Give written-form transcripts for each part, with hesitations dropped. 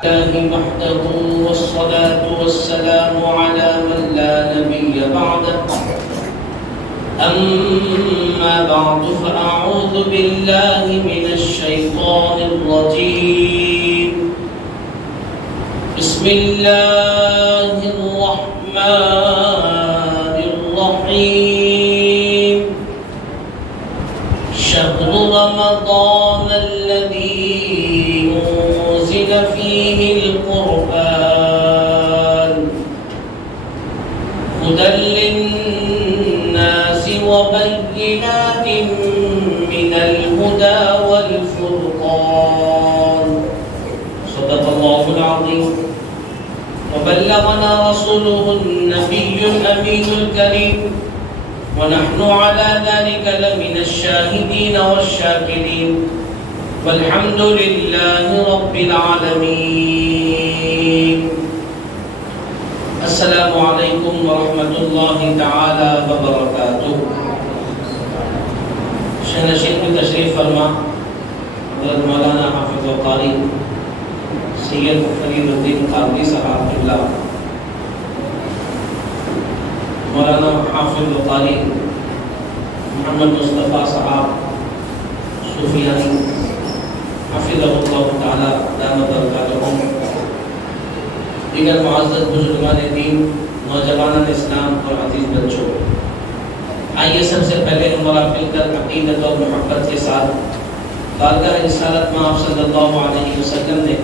الله وحده والصلاة والسلام على من لا نبي بعده أما بعد فأعوذ بالله من الشيطان الرجيم بسم الله الرحمن الرحيم شهر رمضان الذي أنزل فيه القرآن هدى للناس وبينات من الهدى والفرقان صدق الله العظيم وبلغنا رسوله النبي الأمين الكريم ونحن على ذلك لمن الشاهدين والشاكرين والحمد لله رب العالمين السلام علیکم ورحمۃ اللہ تعالی وبرکاتہ۔ شہنشین میں تشریف فرما حضرت مولانا حافظ وقاری سید فرید الدین قادری صاحب قبلہ، مولانا حافظ وقاری محمد مصطفیٰ صاحب صوفیانی حفظہ اللہ تعالی دامت برکاتہم، دیگر معزز بزرگان دین، نوجوانان اسلام اور عزیز بچوں، آئیے سب سے پہلے ہمارا مل کر عقیدت اور محبت کے ساتھ بارگاہ رسالت میں آپ صلی اللہ علیہ وسلم نے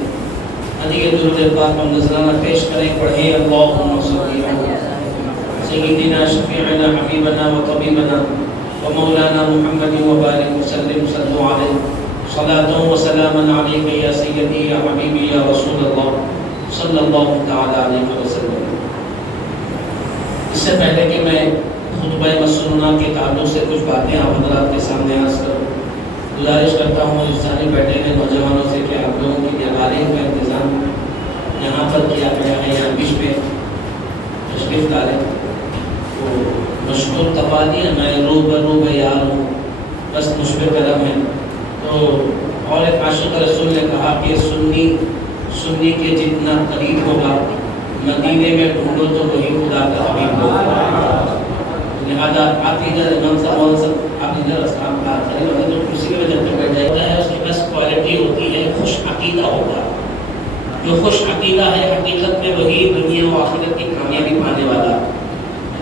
ہدیہ درود پاک اور نذرانہ پیش کریں۔ پڑھیں اللہم صلی علی سیدنا شفیعنا حبیبنا و طبیبنا و مولانا محمد وبارک وسلم صلو علیہ صلاۃ و سلاما علیک یا سیدی یا حبیبی یا رسول اللہ صلی اللہ تعالی علیہ وسلم۔ اس سے پہلے کہ میں خطبہ مسنونہ کے تعلق سے کچھ باتیں آپ حضرات کے سامنے عرض کروں، گزارش کرتا ہوں اس سارے بیٹھے ہوئے نوجوانوں سے کہ آپ لوگوں کی نگارے کا انتظام یہاں پر کیا گیا ہے، یہاں بیچ میں تشریف ڈالیں تو مشکور تفادی ہے، میں روبرو یار ہوں، بس مشکل قلم ہے۔ تو اور ایک عاشق رسول نے کہا کہ سنی کے جتنا قریب ہوگا مدینے میں ڈھونڈو تو وہی خدا کا حبیب ہوگا۔ لہذا آپ ادھر امام صاحب آپ ادھر اسلام کا کریں، تو کرسی میں جب تک بیٹھ جاتا ہے اس کے پاس کوالٹی ہوتی ہے خوش عقیدہ ہوگا۔ جو خوش عقیدہ ہے حقیقت میں وہی دنیا و آخرت کی کامیابی پانے والا۔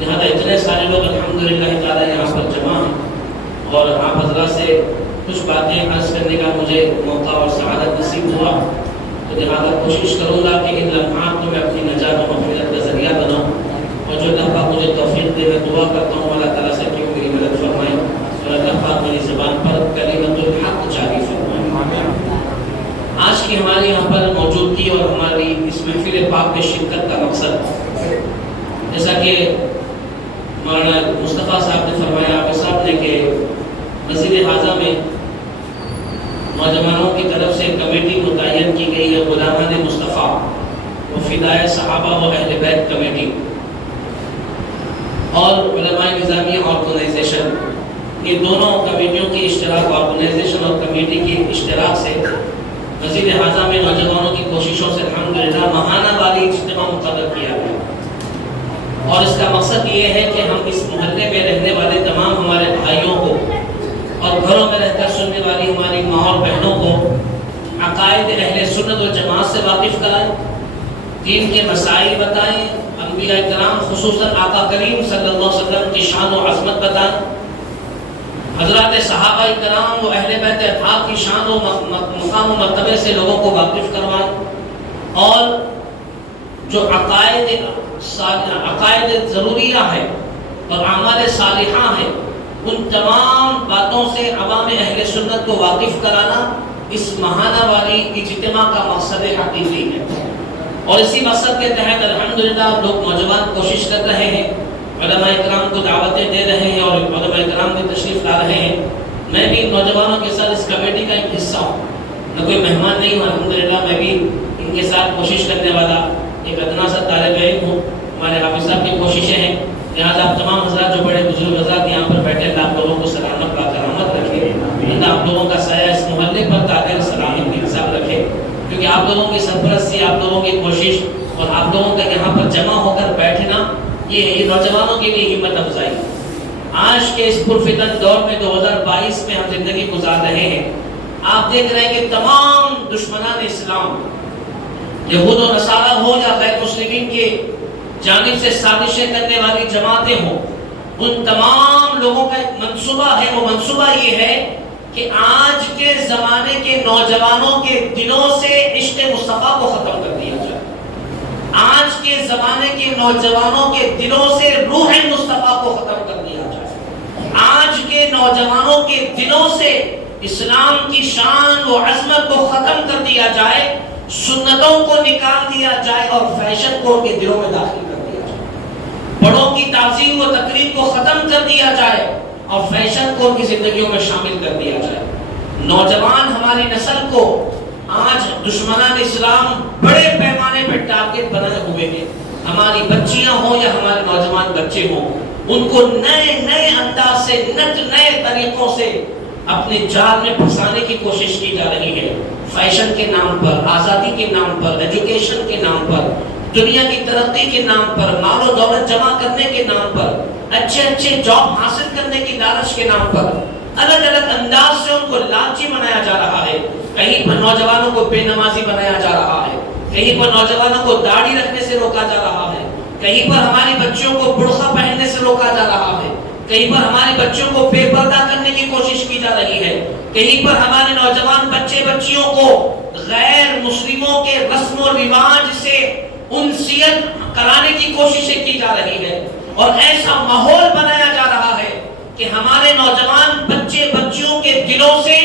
لہذا اتنے سارے لوگ الحمدللہ تعالیٰ یہاں پر جمع ہیں اور آپ حضرات سے کچھ باتیں عرض کرنے کا مجھے موقع اور سعادت نصیب ہوا، تو لہٰذا کوشش کروں گا کہ ان لمحات کو میں اپنی نجات و مغفرت کا ذریعہ بناؤں، اور جو اللہ پاک مجھے توفیق دے میں دعا کرتا ہوں اللہ تعالیٰ سے کہ وہ میری مدد فرمائیں اور اللہ پاک میری زبان پر کلمۃ الحق جاری فرمائیں۔ آج کی ہماری یہاں پر موجودگی اور ہماری اس محفل پاک میں شرکت کا مقصد، جیسا کہ مولانا مصطفیٰ صاحب نے فرمایا، آپ صاحب نے، کہ مسجد حاضہ میں نوجوانوں کی طرف سے کمیٹی متعین کی گئی ہے، غلامان مصطفیٰ و فدائے صحابہ و اہل بیت کمیٹی اور علماء نظامی آرگنائزیشن، یہ دونوں کمیٹیوں کی اشتراک، آرگنائزیشن اور کمیٹی کی اشتراک سے مسجد حاضہ میں نوجوانوں کی کوششوں سے الحمدللہ ماہانہ والی اجتماع مقرر کیا گیا، اور اس کا مقصد یہ ہے کہ ہم اس محلے میں رہنے والے تمام ہمارے بھائیوں کو اور گھروں میں رہ کر سننے والی ہماری ماں اور بہنوں کو عقائد اہل سنت و جماعت سے واقف کرائیں، دین کے مسائل بتائیں، انبیاء کرام خصوصاً آقا کریم صلی اللہ علیہ وسلم کی شان و عظمت بتائیں، حضرات صحابہ کرام و اہل بیت اطہار کی شان و مقام و مرتبے سے لوگوں کو واقف کروائیں، اور جو عقائد ضروریہ ہے اور اعمال صالحہ ہیں ان تمام باتوں سے عوام اہل سنت کو واقف کرانا اس ماہانہ والی اجتماع کا مقصد حقیقی ہے۔ اور اسی مقصد کے تحت الحمدللہ لوگ نوجوان کوشش کر رہے ہیں، علماء اکرام کو دعوتیں دے رہے ہیں اور علماء اکرام بھی تشریف لا رہے ہیں۔ میں بھی نوجوانوں کے ساتھ اس کمیٹی کا ایک حصہ ہوں، میں کوئی مہمان نہیں ہوں، الحمدللہ میں بھی ان کے ساتھ کوشش کرنے والا ایک ادنا سا طالب علم ہوں۔ ہمارے حافظ صاحب کی کوششیں ہیں، لہٰذا آپ تمام حضرات جو بڑے بزرگ حضرات یہاں پر بیٹھے ہیں، آپ لوگوں کو سلامت با کرامت رکھے، اللہ آپ لوگوں کا سایہ اس محلے پر دائر سلامت بھی حساب رکھے، کیونکہ آپ لوگوں کی سرپرستی، آپ کی کوشش اور آپ لوگوں کا یہاں پر جمع ہو کر بیٹھنا یہ نوجوانوں کے لیے ہمت افزائی. آج کے اس پرفتن دور میں 2022 میں ہم زندگی گزار رہے ہیں. آپ دیکھ رہے ہیں کہ تمام دشمنان اسلام یہود و نصارہ ہو یا غیر مسلمین کے جانب سے سازشیں کرنے والی جماعتیں ہوں، ان تمام لوگوں کا ایک منصوبہ ہے. وہ منصوبہ یہ ہے کہ آج کے زمانے کے نوجوانوں کے دلوں سے عشق مصطفیٰ کو ختم کر دیا جائے. آج کے زمانے کے نوجوانوں کے دلوں سے روح مصطفیٰ کو ختم کر دیا جائے. آج کے نوجوانوں کے دلوں سے اسلام کی شان و عظمت کو ختم کر دیا جائے، سنتوں کو نکال دیا جائے اور فیشن کو ان کے دلوں میں داخل کر دیا جائے. بڑوں کی تعظیم و تقریب کو ختم کر دیا جائے اور فیشن کو ان کی زندگیوں میں شامل کر دیا جائے. نوجوان ہماری نسل کو آج دشمنان اسلام بڑے پیمانے پر ٹارگٹ بنائے ہوئے ہیں. ہماری بچیاں ہوں یا ہمارے نوجوان بچے ہوں، ان کو نئے نئے انداز سے نئے طریقوں سے اپنے جال میں پھنسانے کی کوشش کی جا رہی ہے. فیشن کے نام پر، آزادی کے نام پر، ایجوکیشن کے نام پر، دنیا کی ترقی کے نام پر، مال و دولت جمع کرنے کے نام پر، اچھے جاب حاصل کرنے کی لالچ کے نام پر الگ الگ انداز سے ان کو لالچی بنایا جا رہا ہے. کہیں پر نوجوانوں کو بے نمازی بنایا جا رہا ہے، کہیں پر نوجوانوں کو داڑھی رکھنے سے روکا جا رہا ہے، کہیں پر ہماری بچیوں کو برقع پہننے سے روکا جا رہا ہے، کہیں پر ہمارے بچوں کو بے پردہ کرنے کی کوشش کی جا رہی ہے، کہیں پر ہمارے نوجوان بچے بچیوں کو غیر مسلموں کے رسم و رواج سے انسیت کرانے کی کوششیں کی جا رہی ہے. اور ایسا ماحول بنایا جا رہا ہے کہ ہمارے نوجوان بچے بچیوں کے دلوں سے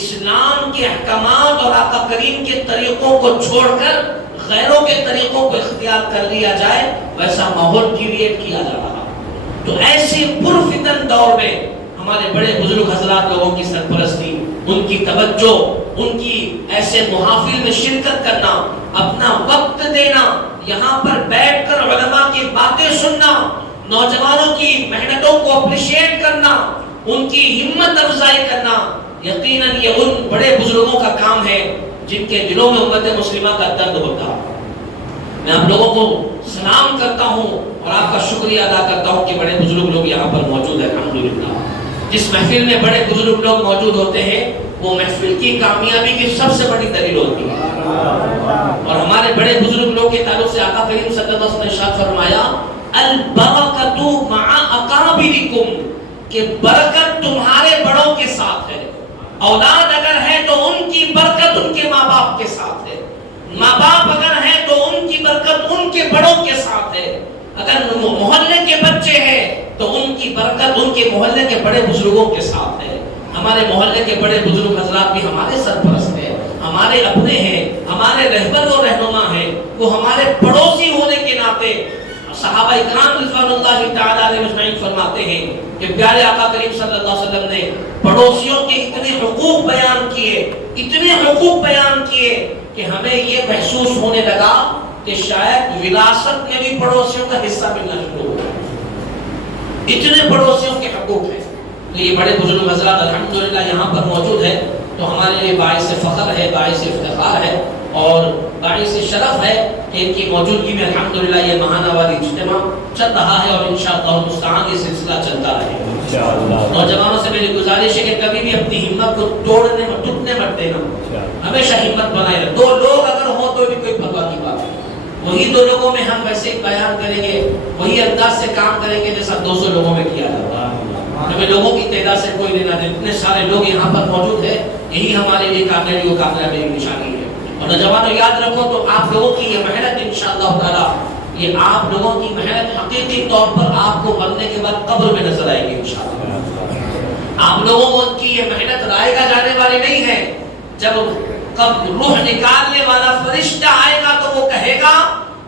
اسلام کے احکامات اور آقا کریم کے طریقوں کو چھوڑ کر غیروں کے طریقوں کو اختیار کر لیا جائے، ویسا ماحول کریٹ کیا جا رہا. تو ایسے پرفتن دور میں ہمارے بڑے بزرگ حضرات لوگوں کی سرپرستی، ان کی توجہ، ان کی ایسے محافل میں شرکت کرنا، اپنا وقت دینا، یہاں پر بیٹھ کر علماء کی باتیں سننا، نوجوانوں کی محنتوں کو اپریشیٹ کرنا، ان کی ہمت افزائی کرنا، یقیناً یہ ان بڑے بزرگوں کا کام ہے جن کے دلوں میں امت مسلمہ کا درد ہوتا. میں آپ لوگوں کو سلام کرتا ہوں اور آپ کا شکریہ ادا کرتا ہوں کہ بڑے بزرگ لوگ یہاں پر موجود ہیں. الحمدللہ جس محفل میں بڑے بزرگ لوگ موجود ہوتے ہیں وہ محفل کی کامیابی کی سب سے بڑی دلیل ہوتی ہے. اور ہمارے بڑے بزرگ لوگ کے تعلق سے آقا کریم صلی اللہ علیہ وسلم نے ارشاد فرمایا البرکۃ مع اکابرکم، کہ برکت تمہارے بڑوں کے ساتھ ہے. اولاد اگر ہے تو ان کی برکت ان کے ماں باپ کے ساتھ ہے، ماں باپ اگر ہے تو ان کی برکت ان کے بڑوں کے ساتھ ہے. اگر محلے کے بچے ہیں تو ان کی برکت ان کے محلے کے بڑے بزرگوں کے ساتھ ہے. ہمارے محلے کے بڑے بزرگ حضرات بھی ہمارے سرپرست ہیں، ہمارے اپنے ہیں، ہمارے رہبر و رہنما ہیں. وہ ہمارے پڑوسی ہونے کے ناطے صحابہ اکرام رضوان اللہ تعالی علیہ مجمعین فرماتے ہیں کہ پیارے آقا کریم صلی اللہ علیہ وسلم نے پڑوسیوں کے اتنے حقوق بیان کیے کہ ہمیں یہ محسوس ہونے لگا کہ شاید وراثت میں بھی پڑوسیوں کا حصہ ملنا شروع ہو گیا. اتنے پڑوسیوں کے حقوق ہیں. تو یہ بڑے بزرگ حضرات الحمدللہ یہاں پر موجود ہے تو ہمارے لیے باعث فخر ہے، باعث افتخار ہے اور باعث شرف ہے کہ ان کی موجودگی میں الحمدللہ یہ ماہانہ والی اجتماع چل رہا ہے اور انشاءاللہ المستعان یہ سلسلہ چلتا رہے گا. نوجوانوں سے میری گزارش ہے کہ کبھی بھی اپنی ہمت کو ٹوٹنے مت دینا، ہمیشہ ہمت بنائے رکھو. دو لوگ اگر ہوں تو بھی کوئی پرواہ کی بات ہے، وہی دو لوگوں میں ہم ویسے ہی بیان کریں گے، وہی انداز سے کام کریں گے جیسا 200 لوگوں میں کیا جاتا ہے. ہمیں لوگوں کی تعداد سے کوئی لینا نہیں. اتنے سارے لوگ یہاں پر موجود ہیں، یہی ہمارے لیے کامیابی و کامیابی کی نشانی ہے. اور نوجوانوں یاد رکھو تو آپ لوگوں کی یہ محنت انشاءاللہ تعالی، یہ آپ لوگوں کی محنت حقیقی طور پر آپ کو مرنے کے بعد قبر میں نظر آئے گی انشاءاللہ. آپ لوگوں کی یہ محنت رائے گا جانے والی نہیں ہے. جب روح نکالنے والا فرشتہ آئے گا تو وہ کہے گا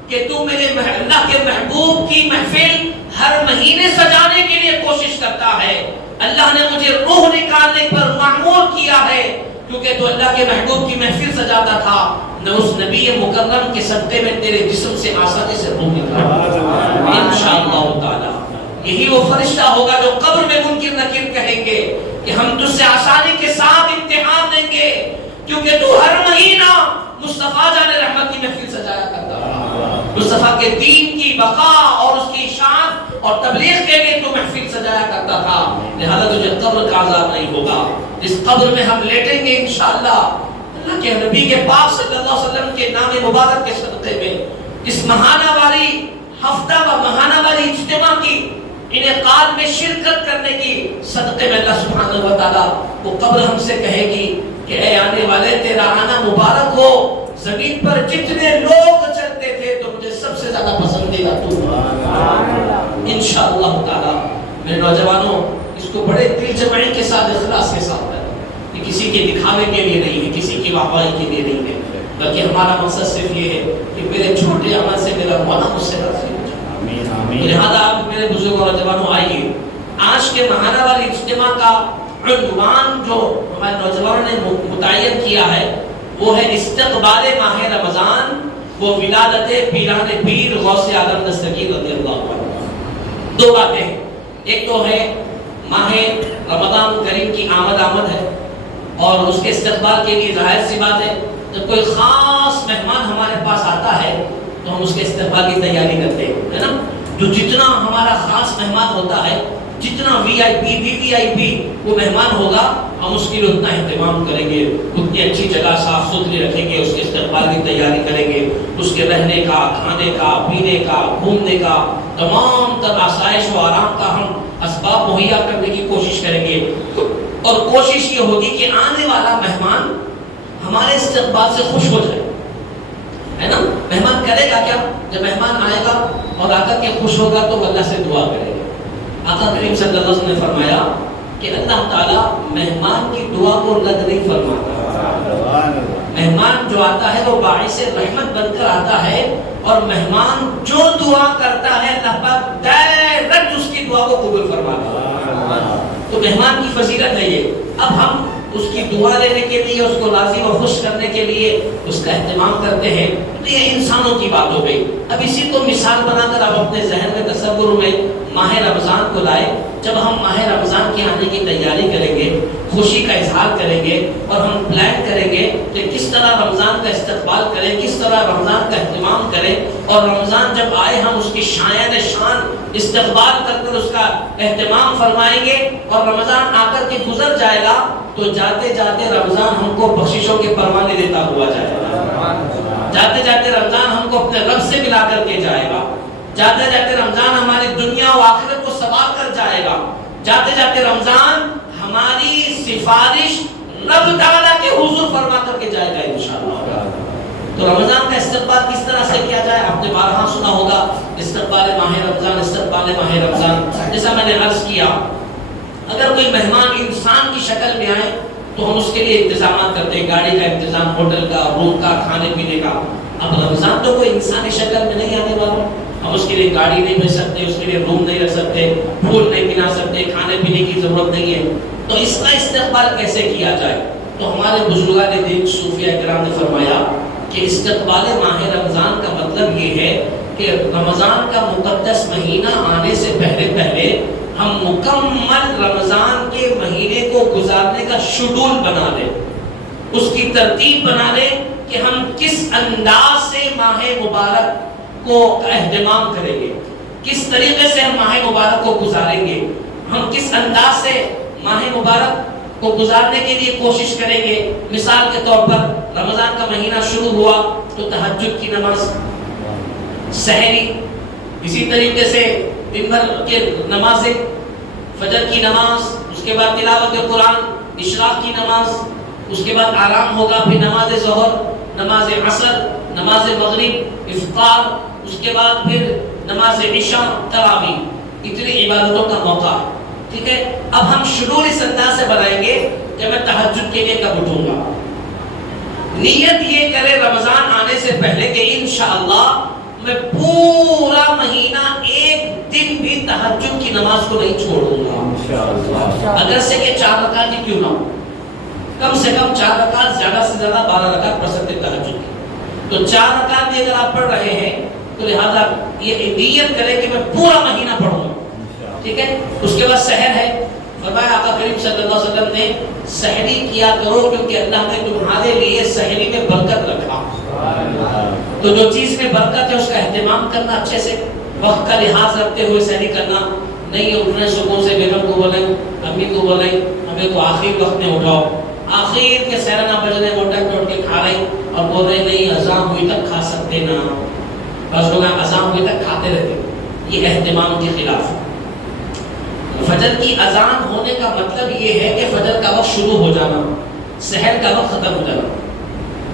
کہ تو میرے اللہ کے محبوب کی محفل ہر مہینے سجانے کے لیے کوشش کرتا ہے، اللہ نے مجھے روح نکالنے پر معمور کیا ہے کیونکہ تو اللہ کے محبوب کی محفل سجاتا تھا. نہ اس نبی مکرم کے صدقے میں تیرے جسم سے آسانی سے روح نکلا انشاءاللہ تعالی. یہی وہ فرشتہ ہوگا جو قبر میں منکر نکیر کہیں گے کہ ہم تجھ سے آسانی کے ساتھ امتحان لیں گے کیونکہ تو ہر مہینہ مصطفیٰ جان رحمت کی محفل سجایا کرتا تھا، مصطفیٰ کے دین کی بقا اور اس کی شان اور تبلیغ کے لیے تو محفل سجایا کرتا تھا۔ لہذا تجھے قبر کا عذاب نہیں ہوگا، اس قبر میں ہم لیٹیں گے انشاءاللہ اللہ کے نبی کے پاک صلی اللہ علیہ وسلم کے نام مبارک کے صدقے میں، اس ماہانہ والی ہفتہ و ماہانہ والی اجتماع کی انعقاد میں شرکت کرنے کی صدقے میں اللہ سبحانہ و تعالیٰ وہ قبر ہم سے کہے گی کہ اے آنے والے تیرا آنا مبارک ہو، زمین پر جتنے لوگ چلتے تھے تو مجھے سب سے زیادہ پسندیدہ تو انشاءاللہ تعالیٰ۔ میرے نوجوانوں، اس کو بڑے دل جمعی کے ساتھ اخلاص کے ساتھ ہے، یہ کسی کے دکھاوے کے لیے نہیں ہے، کسی کی واہواہی کے لیے نہیں ہے، بلکہ ہمارا مقصد صرف یہ ہے کہ میرے چھوٹے عمل سے میرا مولا مجھ سے راضی ہو جائے۔ لہذا آپ میرے بزرگوں اور نوجوانوں آئیے، آج کے ماہانہ والی اجتماع کا عنوان جو ہمارے نوجوانوں نے متعین کیا ہے وہ ہے استقبال ماہ رمضان و ولادت پیران پیر غوث اعظم دستگیر رضی اللہ عنہ۔ دو باتیں ہیں، ایک تو ہے ماہ رمضان کریم کی آمد ہے اور اس کے استقبال کے لیے ظاہر سی بات ہے جب کوئی خاص مہمان ہمارے پاس آتا ہے تو ہم اس کے استقبال کی تیاری کرتے ہیں، ہے نا؟ جو جتنا ہمارا خاص مہمان ہوتا ہے، جتنا وی آئی پی وہ مہمان ہوگا، ہم اس کے لیے اتنا اہتمام کریں گے، اتنی اچھی جگہ صاف ستھری رکھیں گے، اس کے استقبال کی تیاری کریں گے، اس کے رہنے کا، کھانے کا، پینے کا، گھومنے کا، تمام تر آسائش و آرام کا ہم اسباب مہیا کرنے کی کوشش کریں گے، اور کوشش یہ ہوگی کہ آنے والا مہمان ہمارے استقبال سے خوش ہو جائے، ہے نا؟ مہمان کرے گا کیا؟ جب مہمان آئے گا اور آ کر کے خوش ہوگا تو اللہ سے دعا کرے گا۔ آقا کریم صلی اللہ علیہ وسلم نے فرمایا کہ اللہ تعالیٰ مہمان کی دعا کو رد نہیں فرماتا، مہمان جو آتا ہے وہ باعث رحمت بن کر آتا ہے، اور مہمان جو دعا کرتا ہے اللہ پاک ڈائریکٹ اس کی دعا کو قبول فرماتا ہے۔ تو مہمان کی فضیلت ہے یہ۔ اب ہم اس کی دعا لینے کے لیے، اس کو راضی و خوش کرنے کے لیے اس کا اہتمام کرتے ہیں، تو یہ انسانوں کی بات ہو گئی۔ اب اسی کو مثال بنا کر آپ اپنے ذہن میں تصور میں ماہ رمضان کو لائے۔ جب ہم ماہ رمضان کے آنے کی تیاری کریں گے، خوشی کا اظہار کریں گے، اور ہم پلان کریں گے کہ کس طرح رمضان کا استقبال کریں، کس طرح رمضان کا اہتمام کریں، اور رمضان جب آئے ہم اس کی شایان شان استقبال کر اس کا اہتمام فرمائیں گے، اور رمضان آ کر کے گزر جائے گا تو جاتے جاتے رمضان ہم کو بخششوں کے پروانے دیتا ہوا جائے گا، جاتے جاتے رمضان ہم کو اپنے رب سے ملا کر کے جائے گا، جاتے جاتے رمضان ہماری دنیا و آخرت کو سنوار کر جائے گا، جاتے جاتے رمضان ہماری سفارش رب تعالیٰ کے حضور فرما کر کے جائے گا انشاءاللہ۔ تو رمضان کا استقبال کس طرح سے کیا جائے؟ آپ نے بارہا سنا ہوگا، استقبال ماہ رمضان، استقبال ماہ رمضان۔ جیسا میں نے عرض کیا، اگر کوئی مہمان انسان کی شکل میں آئے تو ہم اس کے لیے انتظامات کرتے ہیں، گاڑی کا انتظام، ہوٹل کا، روم کا، کھانے پینے کا۔ اب رمضان تو کوئی انسانی شکل میں نہیں آنے والا، ہم اس کے لیے گاڑی نہیں بھیج سکتے، اس کے لیے روم نہیں رکھ سکتے، پھول نہیں پلا سکتے، کھانے پینے کی ضرورت نہیں ہے، تو اس کا استقبال کیسے کیا جائے؟ تو ہمارے بزرگان دین صوفیہ کرام نے فرمایا کہ استقبال ماہ رمضان کا مطلب یہ ہے کہ رمضان کا مقدس مہینہ آنے سے پہلے ہم مکمل رمضان کے مہینے کو گزارنے کا شیڈول بنا لیں، اس کی ترتیب بنا لیں کہ ہم کس انداز سے ماہ مبارک کو اہتمام کریں گے، کس طریقے سے ہم ماہ مبارک کو گزاریں گے، ہم کس انداز سے ماہ مبارک کو گزارنے کے لیے کوشش کریں گے۔ مثال کے طور پر رمضان کا مہینہ شروع ہوا تو تہجد کی نماز، سحری، اسی طریقے سے دن بھر کے نمازیں، فجر کی نماز، اس کے بعد تلاوت قرآن، اشراق کی نماز، اس کے بعد آرام ہوگا، پھر نماز ظہر، نماز عصر، نماز مغرب، افطار، اس کے بعد پھر نماز عشاء، تراویح، اتنی عبادتوں کا موقع ہے، ٹھیک ہے۔ اب ہم شیڈول اس انداز سے بنائیں گے کہ میں تہجد کے لیے کب اٹھوں گا، نیت یہ کرے رمضان آنے سے پہلے کہ انشاءاللہ میں پورا مہینہ ایک دن بھی تہجد کی نماز کو نہیں چھوڑوں گا، اگر سے کہ 4 رکعت ہی کیوں نہ ہو، کم سے کم 4 رکعت، زیادہ سے زیادہ 12 رکعت پڑھ سکتے تہجد کی، تو 4 رکعت بھی اگر آپ پڑھ رہے ہیں تو لہذا یہ نیت کریں کہ میں پورا مہینہ پڑھوں گا، ٹھیک ہے۔ اس کے بعد سحر ہے، فرمایا آقا کریم صلی اللہ علیہ وسلم نے سحری کیا کرو کیونکہ اللہ نے تمہارے لیے سحری میں برکت رکھا. تو جو چیز میں برکت ہے اس کا اہتمام کرنا, اچھے سے وقت کا لحاظ رکھتے ہوئے سحری کرنا. نہیں اٹھنے سکون سے بیگم کو بولیں, امی کو بولیں ہمیں کو آخر وقت میں اٹھاؤ, آخر کے سیرنا بجنے موٹر پہ اٹھ کے کھا رہے اور بول رہے نہیں اذان ہوئی تک کھا سکتے نا, بس لوگ اذان ہوئی تک کھاتے رہتے. یہ اہتمام کے خلاف. فجر کی اذان ہونے کا مطلب یہ ہے کہ فجر کا وقت شروع ہو جانا, سحر کا وقت ختم ہو جانا.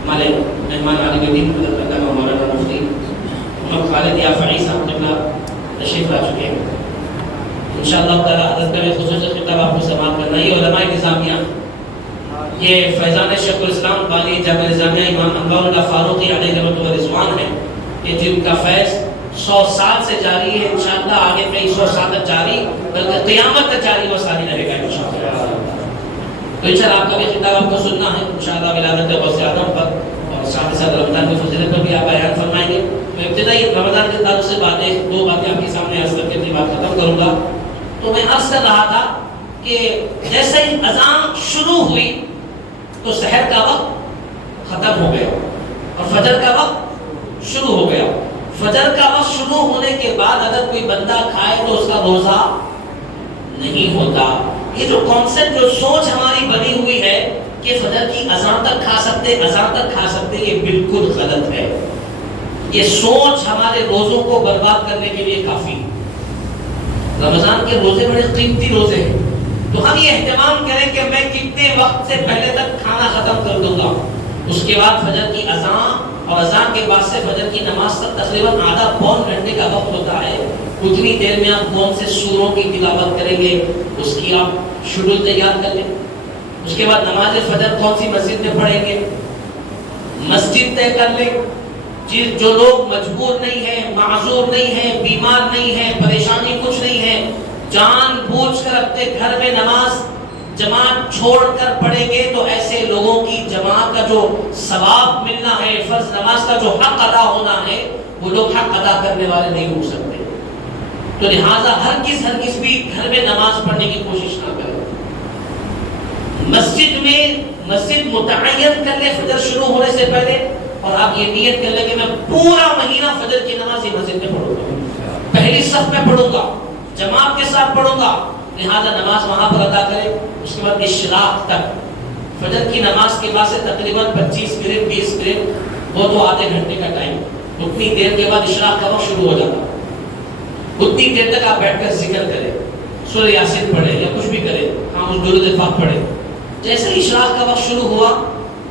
ہمارے مہمان عالم دین مولانا مفتی محمد خالد یافعی صاحب قبلہ تشریف لا چکے ہیں. انشاءاللہ تعالی حضرت کا خصوصی خطاب آپ کو سماعت کرنا. یہ علماء نظامیہ, یہ فیضان شیخ الاسلام بانی جامعہ نظامیہ امام انوار اللہ فاروقی علیہ رحمۃ اللہ رضوان ہے, کہ جن کا فیض 100 سال سے جاری ہے. انشاءاللہ آگے کئی 100 سال تک جاری, بلکہ قیامت تک جاری و ساری رہے گا انشاءاللہ. تو انشاءاللہ آپ کا بھی خطاب آپ کو سننا ہے انشاءاللہ ولادت غوث اعظم پر, اور ساتھ ساتھ رمضان کی فضیلت پر بھی آپ بیان فرمائیں گے. تو ابتدائی رمضان کے تعلق سے دو باتیں آپ کے سامنے عرض کر کے اپنی بات ختم کروں گا. تو میں عرض کر رہا تھا کہ جیسے ہی اذان شروع ہوئی تو سحر کا وقت ختم ہو گیا اور فجر کا وقت شروع ہو گیا. فجر کا وقت شروع ہونے کے بعد اگر کوئی بندہ کھائے تو اس کا روزہ نہیں ہوتا. یہ جو کانسیپٹ, جو سوچ ہماری بنی ہوئی ہے کہ فجر کی اذان تک کھا سکتے, اذان تک کھا سکتے, یہ بالکل غلط ہے. یہ سوچ ہمارے روزوں کو برباد کرنے کے لیے کافی. رمضان کے روزے بڑے قیمتی روزے ہیں, تو ہم یہ اہتمام کریں کہ میں کتنے وقت سے پہلے تک کھانا ختم کر دوں گا. اس کے بعد فجر کی اذان, اور اذان کے بعد سے فجر کی نماز تک تقریباً آدھا پون گھنٹے کا وقت ہوتا ہے. اتنی دیر میں آپ کون سے سوروں کی تلاوت کریں گے اس کی آپ شیڈول تیار کر لیں. اس کے بعد نماز فجر کون سی مسجد میں پڑھیں گے, مسجد طے کر لیں. جو لوگ مجبور نہیں ہیں, معذور نہیں ہیں, بیمار نہیں ہیں, پریشانی کچھ نہیں ہے, جان بوجھ کر اپنے گھر میں نماز جماعت چھوڑ کر پڑھیں گے تو ایسے لوگوں کی جماعت کا جو ثواب ملنا ہے, فرض نماز کا جو حق ادا ہونا ہے, وہ لوگ حق ادا کرنے والے نہیں ہو سکتے. تو لہٰذا ہرگز بھی گھر میں نماز پڑھنے کی کوشش نہ کریں. مسجد متعین کر لیں فجر شروع ہونے سے پہلے, اور آپ یہ نیت کر لیں کہ میں پورا مہینہ فجر کی نماز ہی مسجد میں پڑھوں گا, پہلی صف میں پڑھوں گا, جماعت کے ساتھ پڑھوں گا. لہذا نماز وہاں پر ادا کریں. اس کے بعد اشراق تک, فجر کی نماز کے بعد سے تقریباً 25 منٹ 20 منٹ, وہ تو آدھے گھنٹے کا ٹائم, اتنی دیر کے بعد اشراق کا وقت شروع ہو جاتا. اتنی دیر تک آپ بیٹھ کر ذکر کریں, سورہ یاسین پڑھیں یا کچھ بھی کریں, خاموش درود پاک پڑھیں. جیسے اشراق کا وقت شروع ہوا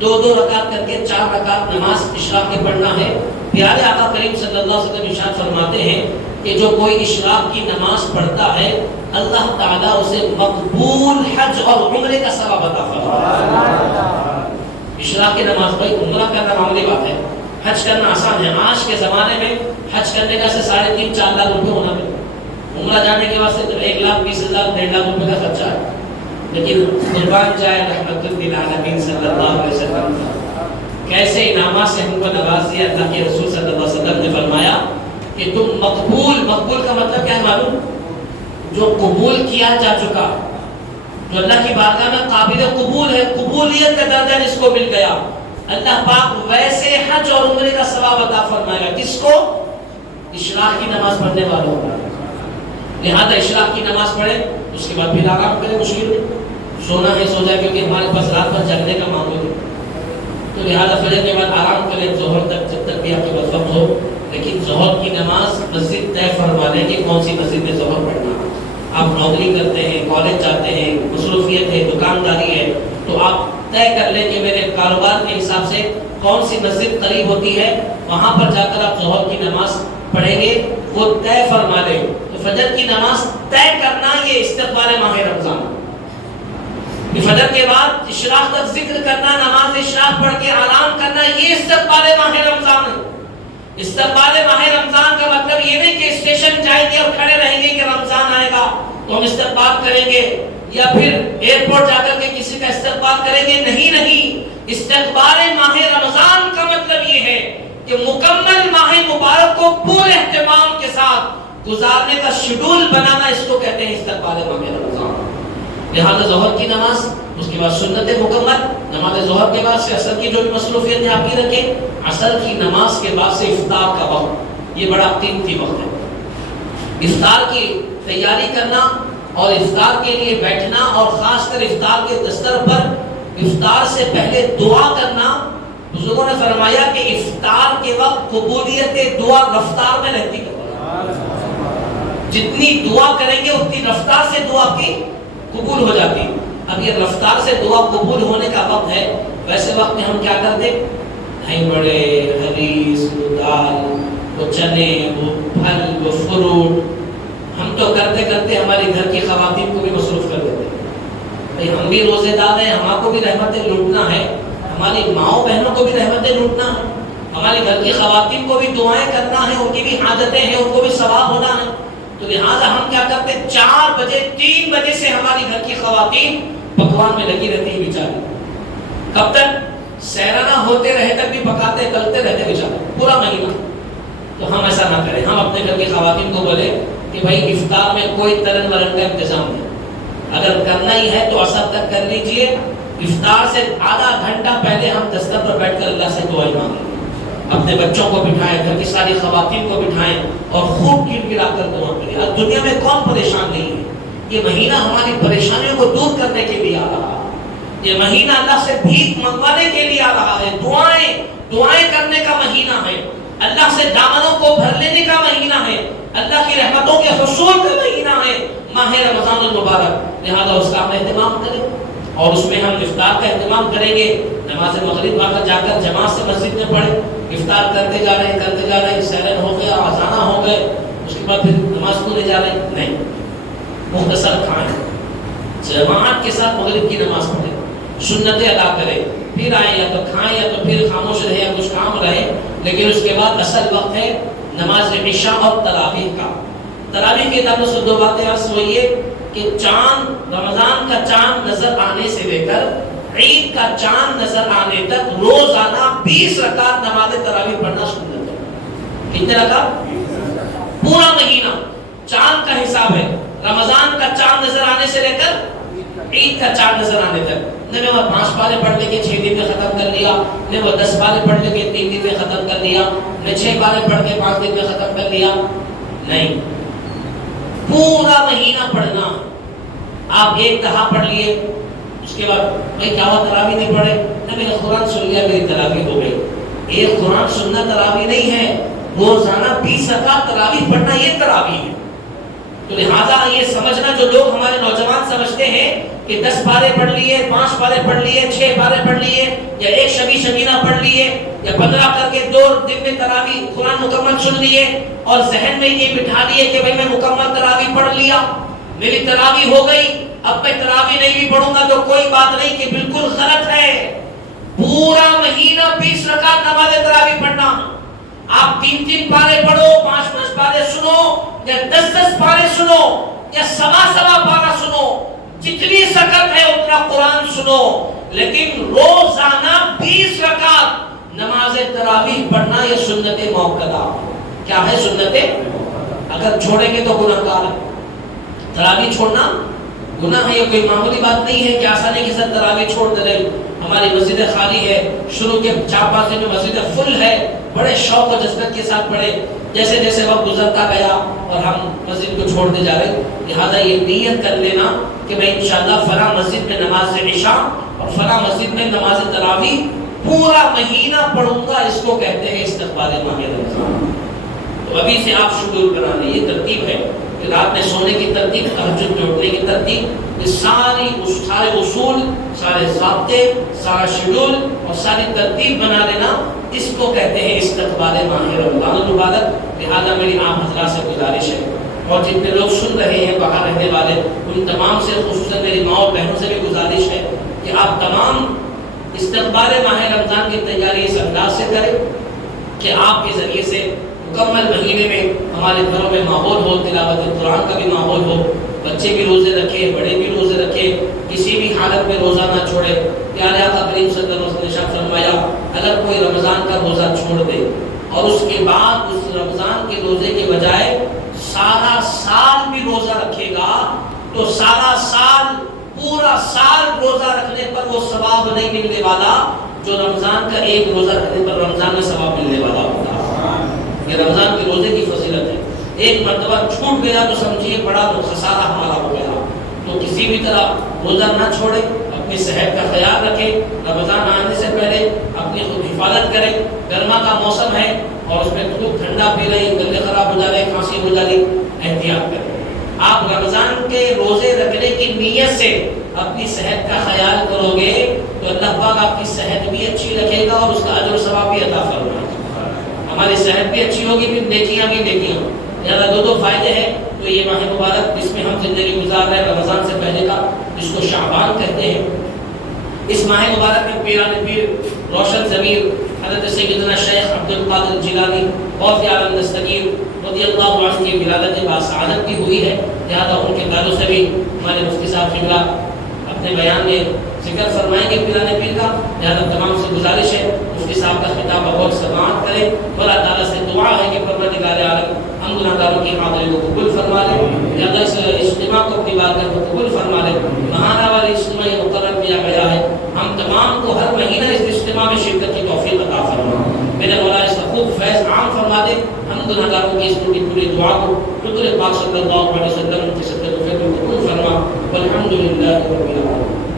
2 رکعت کر کے 4 رکعت نماز اشراق کے پڑھنا ہے. پیارے آقا کریم صلی اللہ علیہ وسلم ارشاد فرماتے ہیں کہ جو کوئی اشراق کی نماز پڑھتا ہے اللہ تعالیٰ اسے مقبول حج اور عمرے کا ثواب عطا فرماتا ہے. اشراق کی نماز, بھائی عمرہ کرنا معمولی بات ہے, حج کرنا آسان ہے. آج کے زمانے میں حج کرنے کا سے 3.5-4 لاکھ روپے ہونا ہے. عمرہ جانے کے بعد سے 1,20,000 1.5 لاکھ روپے کا خرچہ ہے. لیکن قربان جائے رحمت للعالمین صلی اللہ علیہ وسلم, کیسے انعامات سے ہم کو نواز دیا. اللہ کے رسول صلی اللہ علیہ وسلم نے فرمایا کہ تم مقبول کا مطلب کیا ہے معلوم, جو قبول کیا جا چکا, جو اللہ کی بارگاہ میں قابل قبول ہے, قبولیت کا درجہ جس کو مل گیا, اللہ پاک ویسے حج اور عمرے کا ثواب عطا فرمائے گا. کس کو؟ اشراق کی نماز پڑھنے والوں کو. لہذا اشراق کی نماز پڑھیں, اس کے بعد پھر آرام کریں. مشکل سونا ہے سو جائے, کیونکہ ہمارے پاس رات بھر جگنے کا معمول ہے. تو لہٰذا فجر کے بعد آرام کریں ظہر تک, جب تک بھی آپ کے پاس وقت ہو. لیکن ظہر کی نماز مسجد طے فرما لیں کہ کون سی مسجد میں ظہر پڑھنا. آپ نوکری کرتے ہیں, کالج جاتے ہیں, مصروفیت ہے, دکانداری ہے, تو آپ طے کر لیں کہ میرے کاروبار کے حساب سے کون سی مسجد قریب ہوتی ہے, وہاں پر جا کر آپ ظہر کی نماز پڑھیں گے. وہ طے فرما لیں. تو فجر کی نماز طے کرنا یہ استقبال ماہ رمضان. فجر کے بعد اشراق تک ذکر کرنا, نماز اشراق پڑھ کے آرام کرنا, یہ استقبال ماہ رمضان ہے. استقبال ماہ رمضان کا مطلب یہ نہیں کہ اسٹیشن جائیں گے اور کھڑے رہیں گے کہ رمضان آئے گا تو ہم استقبال کریں گے, یا پھر ایئرپورٹ جا کر کے کسی کا استقبال کریں گے. نہیں, استقبال ماہ رمضان کا مطلب یہ ہے کہ مکمل ماہ مبارک کو پورے اہتمام کے ساتھ گزارنے کا شیڈول بنانا, اس کو کہتے ہیں استقبال ماہ رمضان. لہٰذا ظہر کی نماز، اس کے بعد سنت مکمل، نماز ظہر کے بعد سے عصر کی جو بھی مصروفیت آپ کی رکھیں، عصر کی نماز کے بعد سے افطار کا وقت، یہ بڑا قیمتی وقت ہے۔ افطار کی تیاری کرنا اور افطار کے لیے بیٹھنا، اور خاص کر افطار کے دستر پر افطار سے پہلے دعا کرنا، بزرگوں نے فرمایا کہ افطار کے وقت قبولیت دعا رفتار میں رہتی ہے، جتنی دعا کریں گے اتنی رفتار سے دعا کی قبول ہو جاتی۔ اب یہ رفتار سے دعا قبول ہونے کا وقت ہے، ویسے وقت میں ہم کیا کرتے؟ دہی بڑے، حدیث، وہ دال، وہ چنے، وہ پھل، وہ فروٹ، ہم تو کرتے کرتے ہماری گھر کی خواتین کو بھی مصروف کر دیتے ہیں۔ ہم بھی روزے دار ہیں، ہمارے کو بھی رحمتیں لوٹنا ہے، ہماری ماؤں بہنوں کو بھی رحمتیں لوٹنا ہے، ہماری گھر کی خواتین کو بھی دعائیں کرنا ہے، ان کی بھی حاجتیں ہیں، ان کو بھی ثواب ہونا ہے۔ تو لہٰذا ہم کیا کرتے؟ 4 بجے 3 بجے سے ہماری گھر کی خواتین پکوان میں لگی رہتی ہیں بیچاری، کب تک؟ سیرانہ ہوتے رہے تک بھی پکاتے کرتے رہتے بیچارے پورا مہینہ۔ تو ہم ایسا نہ کریں، ہم اپنے گھر کی خواتین کو بولے کہ بھائی افطار میں کوئی ترن ورن کا انتظام نہیں، اگر کرنا ہی ہے تو عصر تک کر لیجئے، افطار سے آدھا گھنٹہ پہلے ہم دستر پر بیٹھ کر اللہ سے دعائیں مانگیں، اپنے بچوں کو بٹھائیں، گھر کی ساری خواتین کو بٹھائیں اور خوب گڑ کر دعا کریں۔ آج دنیا میں کون پریشان نہیں ہے؟ یہ مہینہ ہماری پریشانیوں کو دور کرنے کے لیے آ رہا ہے، یہ مہینہ اللہ سے بھیک منگوانے کے لیے آ رہا ہے، دعائیں کرنے کا مہینہ ہے، اللہ سے دامنوں کو بھر لینے کا مہینہ ہے، اللہ کی رحمتوں کے حصول کا مہینہ ہے ماہ رمضان المبارک۔ لہذا اس کا ہم اہتمام کریں، اور اس میں ہم افطار کا اہتمام کریں گے۔ نماز مغرب آ کر جا کر جماعت سے مسجد میں پڑھیں، افطار کرتے جا رہے ہیں، سیرن ہو گیا، آزانہ ہو گئے، اس کے بعد پھر نماز کو لے جا رہے ہیں، نہیں، مختصر کھائیں، جماعت کے ساتھ مغرب کی نماز پڑھیں، سنتیں ادا کریں، پھر آئیں، یا تو کھائیں یا تو پھر خاموش رہے یا کچھ کام رہے، لیکن اس کے بعد اصل وقت ہے نماز عشاء اور تراویح کا۔ تراویح کے تعلق سے 2 باتیں عرض ہوئی ہے کہ چاند، رمضان کا چاند نظر آنے سے لے کر عید کا چاند نظر آنے تک روزانہ 20 رکعت نماز تراویح پڑھنا سنت ہے۔ کتنے رکعت؟ پورا مہینہ چاند کا حساب ہے، رمضان کا چاند نظر آنے سے لے کر عید کا چاند نظر آنے تک۔ نہ وہ 5 پارے پڑھ لے کے 6 دن میں ختم کر لیا، نہ وہ 10 پارے پڑھ لے کے 3 دن میں ختم کر لیا، نہ 6 پارے پڑھ کے 5 دن میں ختم کر لیا، نہیں، پورا مہینہ پڑھنا۔ آپ ایک دہا پڑھ لیے، اس کے بعد بھائی کیا ہوا تراویح نہیں پڑھے؟ نہ میں نے قرآن سن لیا، میری تراویح ہو گئی۔ ایک قرآن سننا تراویح نہیں ہے، روزانہ 20 رکعت تراویح پڑھنا یہ تراویح ہے۔ تو لہٰذا یہ سمجھنا، جو لوگ ہمارے نوجوان سمجھتے ہیں کہ 10 پارے پڑھ لیے، 5 پارے پڑھ لیے، 6 پارے پڑھ لیے، یا ایک شبی شبینہ پڑھ لیے، یا 15 کر کے 2 دن میں تراویح قرآن مکمل سن لیے، اور ذہن میں یہ بٹھا لیے کہ بھائی میں مکمل تراویح پڑھ لیا، میری تراویح ہو گئی، اب میں تراویح نہیں بھی پڑھوں گا تو کوئی بات نہیں، کہ بالکل غلط ہے۔ پورا مہینہ 20 رکعت نماز تراویح پڑھنا۔ آپ 3 پارے پڑھو، 5 پارے سنو، یا 10 پارے سنو، یا سوا پارا سنو، جتنی سکت ہے اتنا قرآن سنو، لیکن روزانہ 20 رکعت نماز تراویح پڑھنا یہ سنت موقدہ۔ کیا ہے سنت؟ اگر چھوڑیں گے تو گناہ گار ہے۔ تراویح چھوڑنا گناہ ہے، یہ کوئی معمولی بات نہیں ہے کہ آسانی کے ساتھ تراویح چھوڑ دے۔ ہماری مسجد خالی ہے، شروع کے 4-5 دن میں مسجد فل ہے، بڑے شوق و جذبت کے ساتھ پڑھے، جیسے جیسے وقت گزرتا گیا اور ہم مسجد کو چھوڑتے جا رہے، لہذا یہ نیت کر لینا کہ میں انشاءاللہ فلاں مسجد میں نماز عشاء اور فلاں مسجد میں نماز تراویح پورا مہینہ پڑھوں گا، اس کو کہتے ہیں استقبال ماہ رمضان۔ تو ابھی سے آپ شروع کرا لیں، یہ ترتیب ہے کہ رات میں سونے کی ترتیب، تہجد میں اٹھنے کی ترتیب، یہ سارے اصول، سارے ضابطے، سارا شیڈول اور ساری ترتیب بنا لینا، اس کو کہتے ہیں استقبال ماہ رمضان المبارک۔ لہذا میری آپ حضرات سے گزارش ہے، اور جتنے لوگ سن رہے ہیں باہر رہنے والے، ان تمام سے، خصوصاً میری ماں اور بہنوں سے بھی گزارش ہے کہ آپ تمام استقبال ماہ رمضان کی تیاری اس انداز سے کریں کہ آپ کے ذریعے سے مکمل مہینے میں ہمارے گھروں میں ماحول ہو، تلاوت قرآن کا بھی ماحول ہو، بچے بھی روزے رکھے، بڑے بھی روزے رکھے، کسی بھی حالت میں روزہ نہ چھوڑے۔ پیارے آقا کریم صلی اللہ علیہ وسلم نے ارشاد فرمایا، اگر کوئی رمضان کا روزہ چھوڑ دے اور اس کے بعد اس رمضان کے روزے کے بجائے سارا سال بھی روزہ رکھے گا، تو سارا سال سال روزہ رکھنے پر وہ ثواب نہیں ملنے والا جو رمضان کا ایک روزہ رکھنے پر رمضان میں ثواب ملنے والا ہوتا ہے۔ یہ رمضان کے روزے کی فضیلت ہے۔ ایک مرتبہ چھوٹ گیا تو سمجھیے بڑا تو خسارہ ہمارا ہو گیا۔ تو کسی بھی طرح روزہ نہ چھوڑے، اپنی صحت کا خیال رکھے، رمضان آنے سے پہلے اپنی خود حفاظت کرے۔ گرما کا موسم ہے اور اس میں خوب ٹھنڈا پی رہے، گلے خراب ہو جا رہے، کھانسی ہو جا رہی، احتیاط کریں۔ آپ رمضان کے روزے رکھنے کی نیت سے اپنی صحت کا خیال کرو گے تو اللہ پاک آپ کی صحت بھی اچھی رکھے گا اور اس کا اجر و ثواب بھی عطا فرمائے گا۔ ہماری صحت بھی اچھی ہوگی، پھر نیکیاں بھی نیکیاں، لہٰذا دو فائدے ہیں۔ تو یہ ماہ مبارک جس میں ہم زندگی گزار رہے ہیں رمضان سے پہلے کا، جس کو شعبان کہتے ہیں، اس ماہ مبارک میں پیران پیر روشن ضمیر حضرت سیدنا شیخ عبد القادر جیلانی اور عالم دستگیر رضی اللہ عنہ کی ولادت باسعادت بھی ہوئی ہے، لہٰذا ان کے تعلق سے بھی ہمارے مفتی صاحب قبلہ اپنے بیان میں ذکر فرمائیں گے پیران پیر کا، لہٰذا تمام سے گزارش ہے مفتی صاحب کا خطاب بہت سماعت کریں۔ اللہ تعالیٰ سے دعا ہے کہ پروردگار عالم ہم گناہگاروں کی حاضری کو قبول فرما لے، لہٰذا اس اجتماع کو اپنی بارگاہ میں قبول فرما لے۔ ماہانہ والی اجتماع یہ مقرر کیا گیا ہے، ہم تمام کو ہر مہینہ اس اجتماع میں شرکت کی توفیق عطا فرما۔ میرے مولا اس کا خوب فیض عام فرما دے، ہم گناہگاروں کی اس پوری دعا کو حضور پاک صلی اللہ علیہ وسلم کی صدقہ قبول فرما۔ والحمد للہ رب العالمین۔